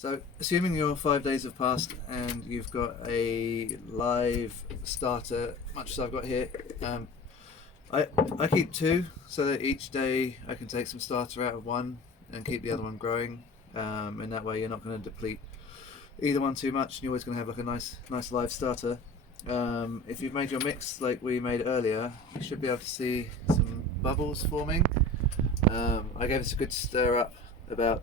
So, assuming your 5 days have passed and you've got a live starter, much as I've got here, I, I keep two so that each day I can take some starter out of one and keep the other one growing. And that way you're not going to deplete either one too much, and you're always going to have like a nice live starter. If you've made your mix like we made earlier, you should be able to see some bubbles forming. I gave this a good stir up about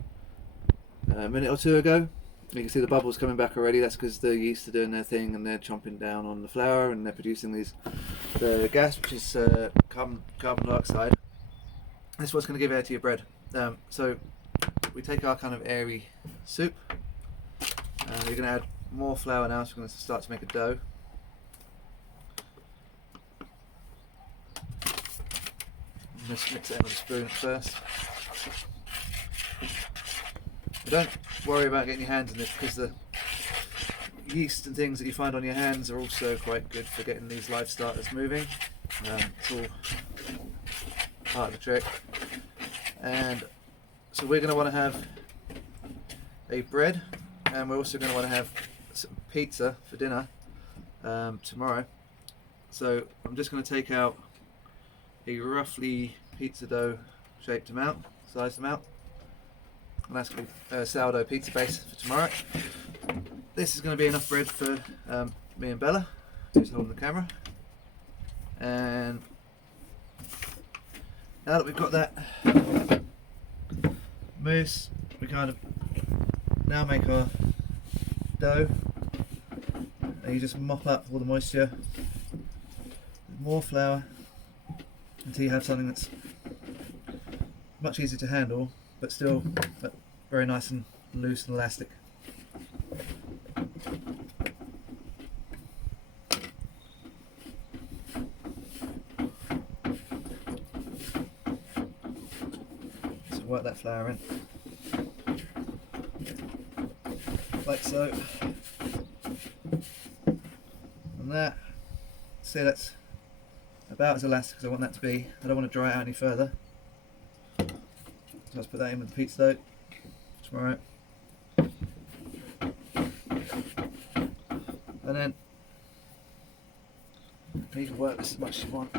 a minute or two ago. You can see the bubbles coming back already. That's because the yeast are doing their thing and they're chomping down on the flour and they're producing the gas, which is carbon dioxide. This is what's going to give air to your bread. So we take our kind of airy soup, and we're going to add more flour now, so we're going to start to make a dough. Just mix it in with a spoon at first. But don't worry about getting your hands in this, because the yeast and things that you find on your hands are also quite good for getting these live starters moving. It's all part of the trick. And so we're going to want to have a bread, and we're also going to want to have some pizza for dinner tomorrow. So I'm just going to take out a roughly pizza dough shaped amount, sized amount, and that's going to be a sourdough pizza base for tomorrow. This is going to be enough bread for me and Bella, who's holding the camera. And now that we've got that mousse, we kind of now make our dough, and you just mop up all the moisture with more flour until you have something that's much easier to handle, but still very nice and loose and elastic. So work that flour in, like so. And that, see, that's about as elastic as I want that to be. I don't want to dry it out any further. So let's put that in with the pizza dough tomorrow. And then you can work this as much as you want.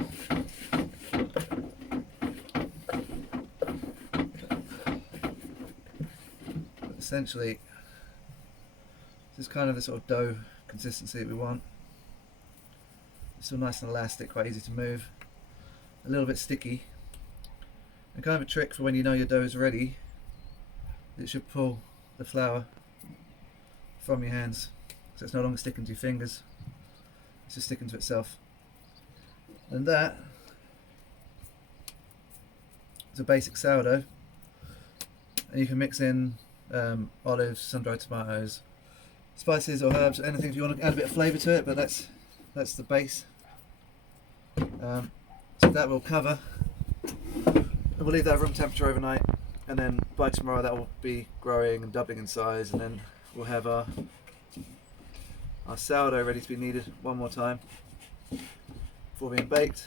But essentially, this is kind of the sort of dough consistency that we want. It's still nice and elastic, quite easy to move, a little bit sticky, and kind of a trick for when you know your dough is ready. It should pull the flour from your hands, so it's no longer sticking to your fingers, it's just sticking to itself. And that is a basic sourdough, and you can mix in olives, sun-dried tomatoes, spices or herbs, anything if you want to add a bit of flavour to it, but that's the base. So that will cover, and we'll leave that at room temperature overnight, and then by tomorrow that will be growing and doubling in size, and then we'll have our sourdough ready to be kneaded one more time before being baked.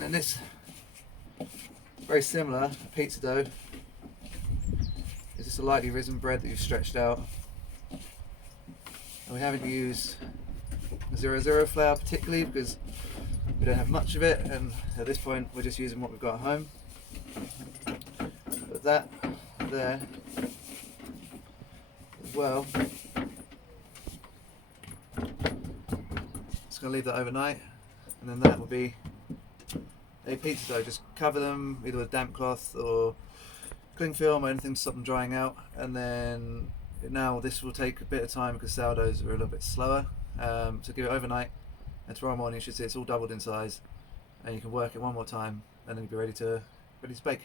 And this, very similar pizza dough, is just a lightly risen bread that you've stretched out, and we haven't used 00 flour particularly because we don't have much of it, and at this point we're just using what we've got at home. But that there as well, just going to leave that overnight, and then that will be a pizza dough. Just cover them either with damp cloth or cling film or anything to stop them drying out, and then now this will take a bit of time because sourdoughs are a little bit slower. So give it overnight, and tomorrow morning you should see it's all doubled in size, and you can work it one more time, and then you'll be ready to bake.